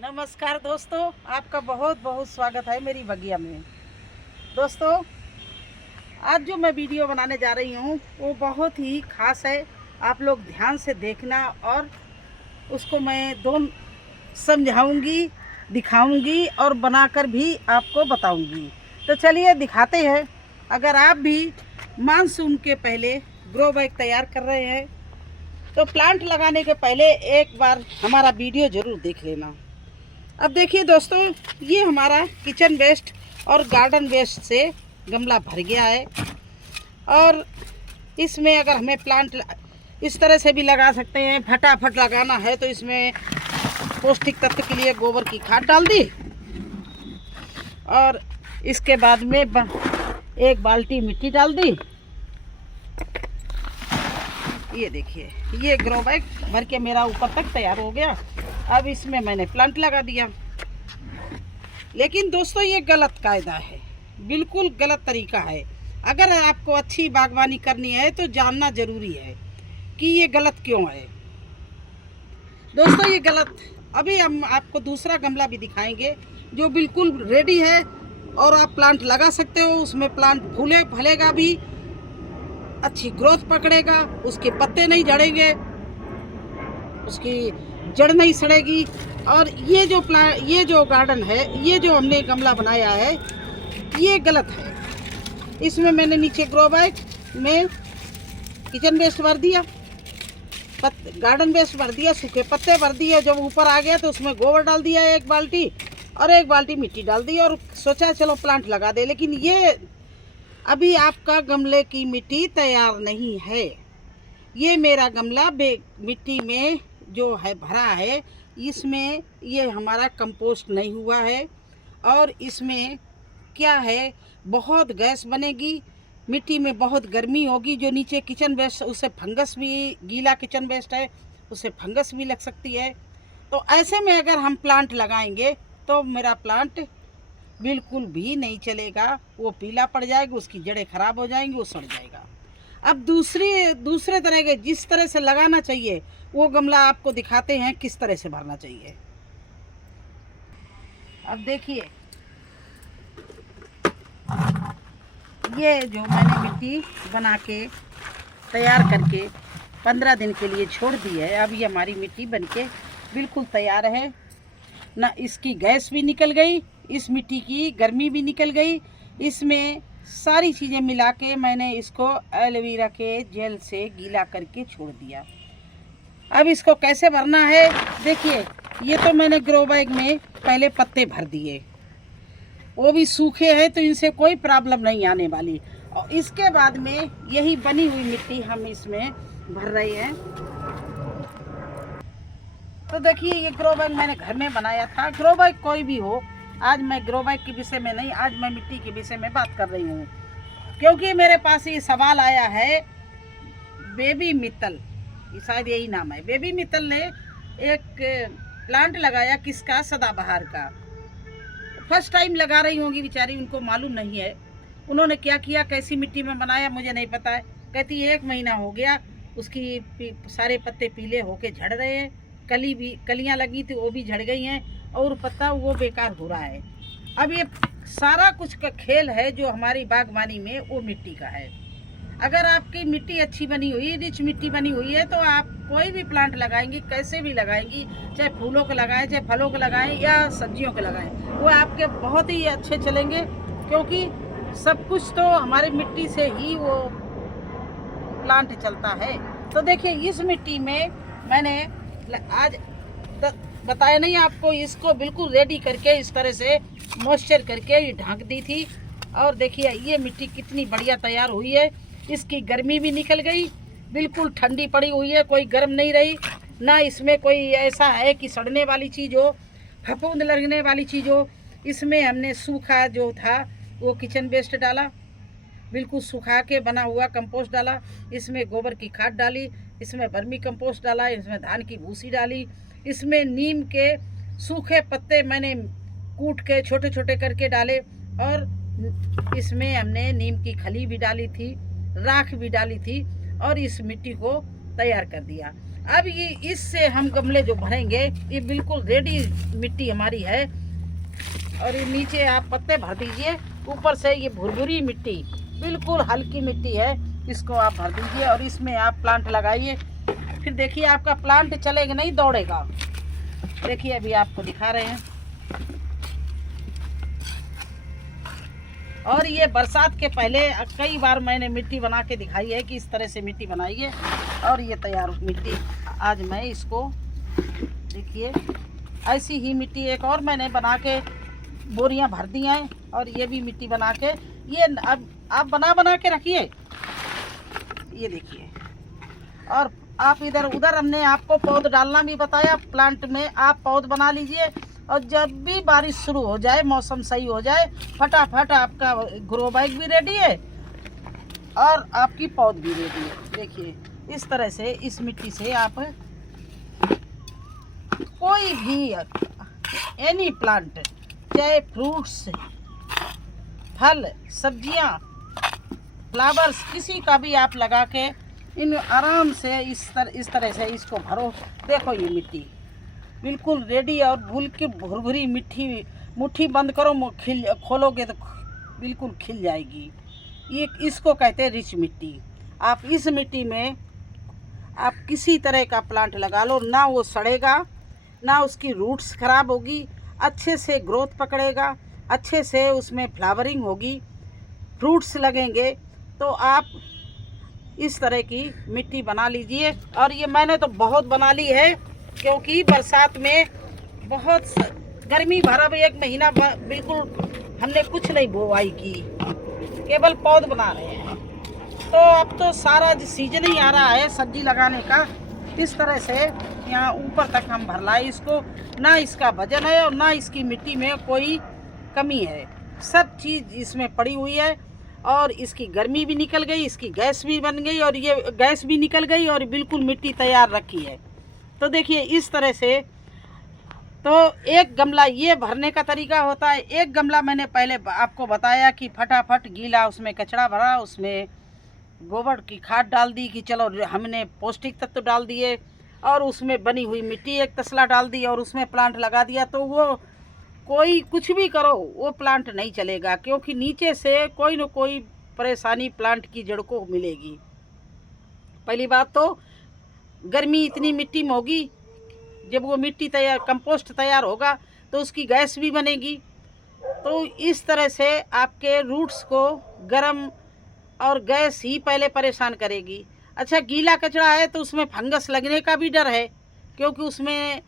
नमस्कार दोस्तों, आपका बहुत बहुत स्वागत है मेरी बगिया में। दोस्तों, आज जो मैं वीडियो बनाने जा रही हूँ वो बहुत ही ख़ास है। आप लोग ध्यान से देखना और उसको मैं समझाऊंगी, दिखाऊंगी और बनाकर भी आपको बताऊंगी। तो चलिए दिखाते हैं। अगर आप भी मानसून के पहले ग्रो बैग तैयार कर रहे हैं तो प्लांट लगाने के पहले एक बार हमारा वीडियो ज़रूर देख लेना। अब देखिए दोस्तों, ये हमारा किचन वेस्ट और गार्डन वेस्ट से गमला भर गया है और इसमें अगर हमें प्लांट इस तरह से भी लगा सकते हैं, फटाफट लगाना है तो इसमें पौष्टिक तत्व के लिए गोबर की खाद डाल दी और इसके बाद में एक बाल्टी मिट्टी डाल दी। ये देखिए, ये ग्रो बैग भर के मेरा ऊपर तक तैयार हो गया। अब इसमें मैंने प्लांट लगा दिया। लेकिन दोस्तों, ये गलत कायदा है, बिल्कुल गलत तरीका है। अगर आपको अच्छी बागवानी करनी है तो जानना ज़रूरी है कि ये गलत क्यों है। दोस्तों, ये गलत। अभी हम आपको दूसरा गमला भी दिखाएंगे जो बिल्कुल रेडी है और आप प्लांट लगा सकते हो। उसमें प्लांट फलेगा भी, अच्छी ग्रोथ पकड़ेगा, उसके पत्ते नहीं झड़ेंगे, उसकी जड़ नहीं सड़ेगी। और ये जो गार्डन है, ये जो हमने गमला बनाया है, ये गलत है। इसमें मैंने नीचे ग्रो बैग में किचन वेस्ट भर दिया, गार्डन वेस्ट भर दिया, सूखे पत्ते भर दिए। जब ऊपर आ गया तो उसमें गोबर डाल दिया एक बाल्टी और एक बाल्टी मिट्टी डाल दी और सोचा चलो प्लांट लगा दे। लेकिन ये अभी आपका गमले की मिट्टी तैयार नहीं है। ये मेरा गमला मिट्टी में जो है भरा है, इसमें ये हमारा कंपोस्ट नहीं हुआ है और इसमें क्या है, बहुत गैस बनेगी, मिट्टी में बहुत गर्मी होगी। जो नीचे किचन वेस्ट, उससे फंगस भी, गीला किचन वेस्ट है, उससे फंगस भी लग सकती है। तो ऐसे में अगर हम प्लांट लगाएंगे तो मेरा प्लांट बिल्कुल भी नहीं चलेगा, वो पीला पड़ जाएगा, उसकी जड़ें खराब हो जाएंगी, वो सड़ जाएगा। अब दूसरे तरह के जिस तरह से लगाना चाहिए वो गमला आपको दिखाते हैं किस तरह से भरना चाहिए। अब देखिए, ये जो मैंने मिट्टी बना के तैयार करके 15 दिन के लिए छोड़ दी है, अब ये हमारी मिट्टी बनके बिल्कुल तैयार है। ना इसकी गैस भी निकल गई, इस मिट्टी की गर्मी भी निकल गई। इसमें सारी चीज़ें मिला के मैंने इसको एलोवेरा के जेल से गीला करके छोड़ दिया। अब इसको कैसे भरना है, देखिए, ये तो मैंने ग्रो बैग में पहले पत्ते भर दिए, वो भी सूखे हैं तो इनसे कोई प्रॉब्लम नहीं आने वाली। और इसके बाद में यही बनी हुई मिट्टी हम इसमें भर रहे हैं। तो देखिए, ये ग्रो बैग मैंने घर में बनाया था। ग्रो बैग कोई भी हो, आज मैं ग्रो बैग के विषय में नहीं, आज मैं मिट्टी के विषय में बात कर रही हूँ। क्योंकि मेरे पास ये सवाल आया है, बेबी मित्तल, शायद यही नाम है, बेबी मित्तल ने एक प्लांट लगाया, किसका, सदाबहार का। फर्स्ट टाइम लगा रही होंगी बेचारी, उनको मालूम नहीं है उन्होंने क्या किया, कैसी मिट्टी में बनाया, मुझे नहीं पता है। कहती 1 महीना हो गया, उसकी सारे पत्ते पीले होके झड़ रहे हैं, कलियां लगी थी वो भी झड़ गई हैं और पत्ता वो बेकार हो रहा है। अब ये सारा कुछ का खेल है जो हमारी बागवानी में वो मिट्टी का है। अगर आपकी मिट्टी अच्छी बनी हुई, रिच मिट्टी बनी हुई है, तो आप कोई भी प्लांट लगाएंगी, कैसे भी लगाएंगी, चाहे फूलों के लगाएं, चाहे फलों के लगाएं या सब्जियों के लगाएं, वो आपके बहुत ही अच्छे चलेंगे। क्योंकि सब कुछ तो हमारी मिट्टी से ही वो प्लांट चलता है। तो देखिए, इस मिट्टी में मैंने आज बताया नहीं आपको, इसको बिल्कुल रेडी करके इस तरह से मॉइस्चर करके ढक दी थी। और देखिए, ये मिट्टी कितनी बढ़िया तैयार हुई है, इसकी गर्मी भी निकल गई, बिल्कुल ठंडी पड़ी हुई है, कोई गर्म नहीं रही, ना इसमें कोई ऐसा है कि सड़ने वाली चीज़ हो, फफूंद लगने वाली चीज़ हो। इसमें हमने सूखा जो था वो किचन वेस्ट डाला, बिल्कुल सुखा के बना हुआ कंपोस्ट डाला, इसमें गोबर की खाद डाली, इसमें वर्मी कंपोस्ट डाला, इसमें धान की भूसी डाली, इसमें नीम के सूखे पत्ते मैंने कूट के छोटे छोटे करके डाले और इसमें हमने नीम की खली भी डाली थी, राख भी डाली थी और इस मिट्टी को तैयार कर दिया। अब ये इससे हम गमले जो भरेंगे, ये बिल्कुल रेडी मिट्टी हमारी है। और ये नीचे आप पत्ते भर दीजिए, ऊपर से ये भुरभुरी मिट्टी, बिल्कुल हल्की मिट्टी है, इसको आप भर दीजिए और इसमें आप प्लांट लगाइए। फिर देखिए आपका प्लांट चलेगा नहीं, दौड़ेगा। देखिए अभी आपको दिखा रहे हैं। और ये बरसात के पहले कई बार मैंने मिट्टी बना के दिखाई है कि इस तरह से मिट्टी बनाइए। और ये तैयार मिट्टी आज मैं इसको देखिए, ऐसी ही मिट्टी एक और मैंने बना के बोरियां भर दी हैं। और ये भी मिट्टी बना के, ये अब आप बना के रखिए, ये देखिए। और आप इधर उधर हमने आपको पौध डालना भी बताया, प्लांट में आप पौध बना लीजिए। और जब भी बारिश शुरू हो जाए, मौसम सही हो जाए, फटाफट आपका ग्रो बैग भी रेडी है और आपकी पौध भी रेडी है। देखिए इस तरह से इस मिट्टी से आप कोई भी एनी प्लांट, चाहे फ्रूट्स, फल, सब्जियां, फ्लावर्स, किसी का भी आप लगा के इन आराम से इस तरह से इसको भरो। देखो ये मिट्टी बिल्कुल रेडी और भुरभुरी मिट्टी, मुट्ठी बंद करो, खोलोगे तो बिल्कुल खिल जाएगी। ये इसको कहते हैं रिच मिट्टी। आप इस मिट्टी में आप किसी तरह का प्लांट लगा लो, ना वो सड़ेगा, ना उसकी रूट्स खराब होगी, अच्छे से ग्रोथ पकड़ेगा, अच्छे से उसमें फ्लावरिंग होगी, फ्रूट्स लगेंगे। तो आप इस तरह की मिट्टी बना लीजिए। और ये मैंने तो बहुत बना ली है, क्योंकि बरसात में बहुत गर्मी भरा, एक महीना बिल्कुल हमने कुछ नहीं बुवाई की, केवल पौध बना रहे हैं। तो अब तो सारा सीजन ही आ रहा है सब्जी लगाने का। इस तरह से यहाँ ऊपर तक हम भर लाए इसको, ना इसका वजन है और ना इसकी मिट्टी में कोई कमी है, सब चीज़ इसमें पड़ी हुई है। और इसकी गर्मी भी निकल गई, इसकी गैस भी बन गई और ये गैस भी निकल गई और बिल्कुल मिट्टी तैयार रखी है। तो देखिए इस तरह से, तो एक गमला ये भरने का तरीका होता है। एक गमला मैंने पहले आपको बताया कि फटाफट गीला, उसमें कचरा भरा, उसमें गोबर की खाद डाल दी कि चलो हमने पौष्टिक तत्व डाल दिए, और उसमें बनी हुई मिट्टी एक तसला डाल दी और उसमें प्लांट लगा दिया। तो वो कोई कुछ भी करो वो प्लांट नहीं चलेगा, क्योंकि नीचे से कोई न कोई परेशानी प्लांट की जड़ को मिलेगी। पहली बात तो गर्मी इतनी मिट्टी में होगी, जब वो मिट्टी तैयार, कंपोस्ट तैयार होगा तो उसकी गैस भी बनेगी। तो इस तरह से आपके रूट्स को गर्म और गैस ही पहले परेशान करेगी। अच्छा गीला कचरा है तो उसमें फंगस लगने का भी डर है, क्योंकि उसमें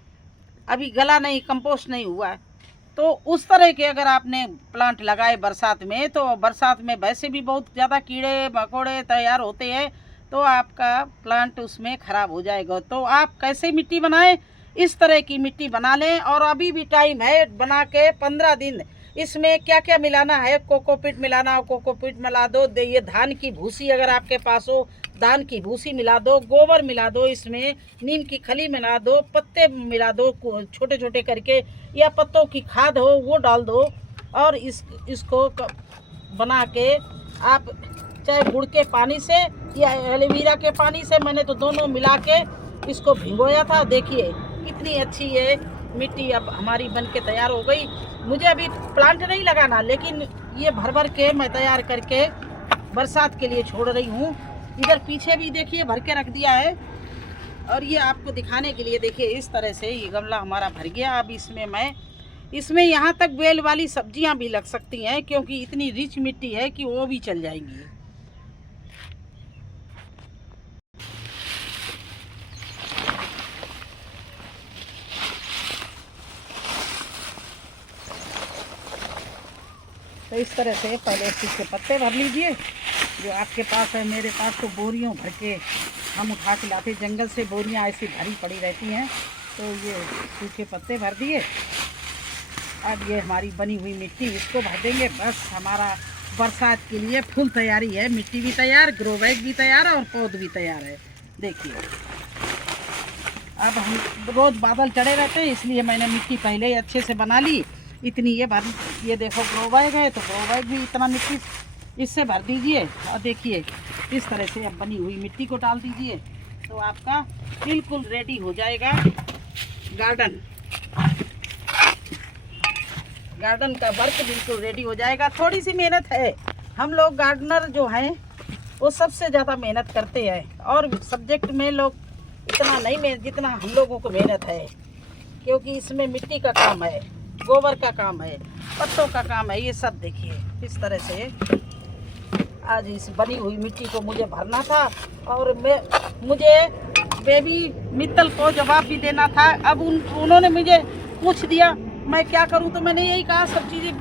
अभी गला नहीं, कंपोस्ट नहीं हुआ है। तो उस तरह के अगर आपने प्लांट लगाए बरसात में, तो बरसात में वैसे भी बहुत ज़्यादा कीड़े मकोड़े तैयार होते हैं, तो आपका प्लांट उसमें ख़राब हो जाएगा। तो आप कैसे मिट्टी बनाएं, इस तरह की मिट्टी बना लें। और अभी भी टाइम है बना के 15 दिन। इसमें क्या क्या मिलाना है, कोकोपीट मिलाना हो कोकोपीट मिला दो, ये धान की भूसी अगर आपके पास हो धान की भूसी मिला दो, गोबर मिला दो, इसमें नीम की खली मिला दो, पत्ते मिला दो छोटे छोटे करके, या पत्तों की खाद हो वो डाल दो। और इसको बना के आप चाहे गुड़ के पानी से या एलोवेरा के पानी से, मैंने तो दोनों मिला के इसको भिगोया था। देखिए कितनी अच्छी ये मिट्टी अब हमारी बन के तैयार हो गई। मुझे अभी प्लांट नहीं लगाना, लेकिन ये भर भर के मैं तैयार करके बरसात के लिए छोड़ रही हूँ। इधर पीछे भी देखिए भर के रख दिया है। और ये आपको दिखाने के लिए देखिए इस तरह से ये गमला हमारा भर गया। अब इसमें यहाँ तक बेल वाली सब्जियाँ भी लग सकती हैं, क्योंकि इतनी रिच मिट्टी है कि वो भी चल जाएंगी। तो इस तरह से पहले इसके पत्ते भर लीजिए जो आपके पास है। मेरे पास तो बोरियों भर के हम उठा के लाते, जंगल से बोरियां ऐसी भरी पड़ी रहती हैं। तो ये सूखे पत्ते भर दिए। अब ये हमारी बनी हुई मिट्टी, इसको भर देंगे। बस हमारा बरसात के लिए फुल तैयारी है। मिट्टी भी तैयार, ग्रो बैग भी तैयार है और पौध भी तैयार है। देखिए अब हम रोज़ बादल चढ़े रहते हैं, इसलिए मैंने मिट्टी पहले ही अच्छे से बना ली। इतनी ये देखो ग्रो बैग है, तो ग्रो बैग भी इतना मिट्टी इससे भर दीजिए। और देखिए इस तरह से अब बनी हुई मिट्टी को डाल दीजिए। तो आपका बिल्कुल रेडी हो जाएगा गार्डन का वर्क बिल्कुल रेडी हो जाएगा। थोड़ी सी मेहनत है, हम लोग गार्डनर जो हैं वो सबसे ज़्यादा मेहनत करते हैं और सब्जेक्ट में लोग इतना नहीं मेहनत जितना हम लोगों को मेहनत है, क्योंकि इसमें मिट्टी का काम है, गोबर का काम है, पत्तों का काम है। ये सब देखिए इस तरह से आज इस बनी हुई मिट्टी को मुझे भरना था और मुझे बेबी मित्तल को जवाब भी देना था। अब उन्होंने मुझे पूछ दिया मैं क्या करूं, तो मैंने यही कहा सब चीज़ें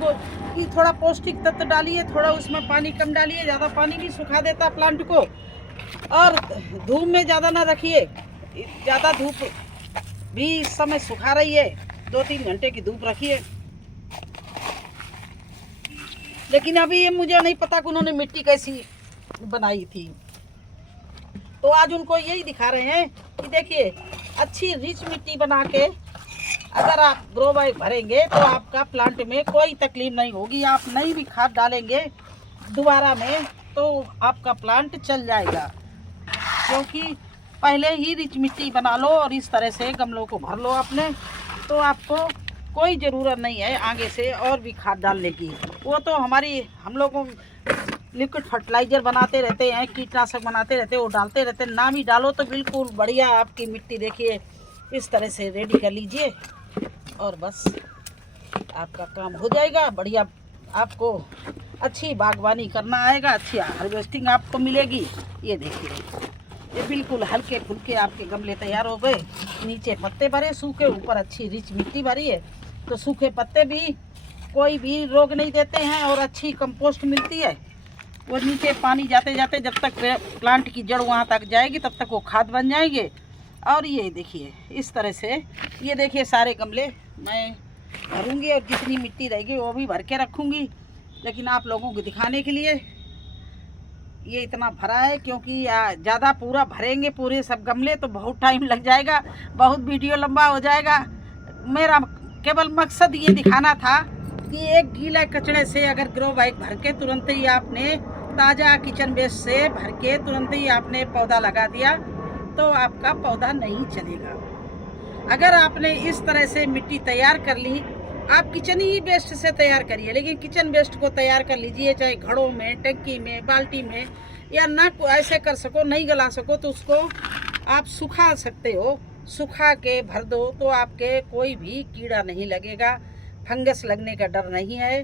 कि थोड़ा पौष्टिक तत्व डालिए, थोड़ा उसमें पानी कम डालिए, ज़्यादा पानी भी सुखा देता प्लांट को, और धूप में ज़्यादा ना रखिए, ज़्यादा धूप भी इस समय सुखा रही है, 2-3 घंटे की धूप रखिए। लेकिन अभी ये मुझे नहीं पता कि उन्होंने मिट्टी कैसी बनाई थी, तो आज उनको यही दिखा रहे हैं कि देखिए अच्छी रिच मिट्टी बना के अगर आप ग्रो बैग भरेंगे तो आपका प्लांट में कोई तकलीफ नहीं होगी। आप नई भी खाद डालेंगे दोबारा में तो आपका प्लांट चल जाएगा, क्योंकि पहले ही रिच मिट्टी बना लो और इस तरह से गमलों को भर लो अपने, तो आपको कोई ज़रूरत नहीं है आगे से और भी खाद डालने की। वो तो हम लोगों लिक्विड फर्टिलाइज़र बनाते रहते हैं, कीटनाशक बनाते रहते हैं, वो डालते रहते हैं, ना भी डालो तो बिल्कुल बढ़िया आपकी मिट्टी देखिए इस तरह से रेडी कर लीजिए और बस आपका काम हो जाएगा बढ़िया। आपको अच्छी बागवानी करना आएगा, अच्छी हार्वेस्टिंग आपको मिलेगी। ये देखिए ये बिल्कुल हल्के फुल्के आपके गमले तैयार हो गए, नीचे पत्ते भरे सूखे, ऊपर अच्छी रिच मिट्टी भरी है, तो सूखे पत्ते भी कोई भी रोग नहीं देते हैं और अच्छी कंपोस्ट मिलती है। वो नीचे पानी जाते जाते जब तक प्लांट की जड़ वहाँ तक जाएगी तब तक वो खाद बन जाएंगे। और ये देखिए इस तरह से ये देखिए सारे गमले मैं भरूंगी और जितनी मिट्टी रहेगी वो भी भर के रखूँगी, लेकिन आप लोगों को दिखाने के लिए ये इतना भरा है, क्योंकि ज़्यादा पूरा भरेंगे पूरे सब गमले तो बहुत टाइम लग जाएगा, बहुत वीडियो लंबा हो जाएगा। मेरा केवल मकसद ये दिखाना था कि एक गीले कचड़े से अगर ग्रो बैग भर के तुरंत ही आपने ताज़ा किचन वेस्ट से भर के तुरंत ही आपने पौधा लगा दिया तो आपका पौधा नहीं चलेगा। अगर आपने इस तरह से मिट्टी तैयार कर ली, आप किचन ही वेस्ट से तैयार करिए, लेकिन किचन वेस्ट को तैयार कर लीजिए, चाहे घड़ों में, टंकी में, बाल्टी में, या ना ऐसे कर सको नहीं गला सको तो उसको आप सुखा सकते हो, सुखा के भर दो तो आपके कोई भी कीड़ा नहीं लगेगा, फंगस लगने का डर नहीं है।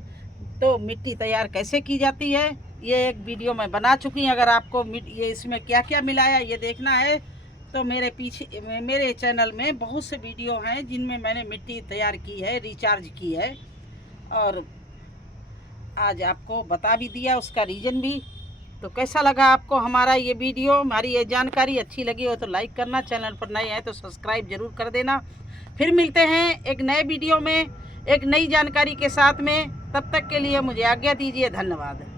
तो मिट्टी तैयार कैसे की जाती है ये एक वीडियो मैं बना चुकी हूँ। अगर आपको ये इसमें क्या क्या मिलाया ये देखना है तो मेरे चैनल में बहुत से वीडियो हैं जिनमें मैंने मिट्टी तैयार की है, रिचार्ज की है, और आज आपको बता भी दिया उसका रीज़न भी। तो कैसा लगा आपको हमारा ये वीडियो, हमारी ये जानकारी अच्छी लगी हो तो लाइक करना, चैनल पर नए हैं तो सब्सक्राइब ज़रूर कर देना। फिर मिलते हैं एक नए वीडियो में एक नई जानकारी के साथ में, तब तक के लिए मुझे आज्ञा दीजिए। धन्यवाद।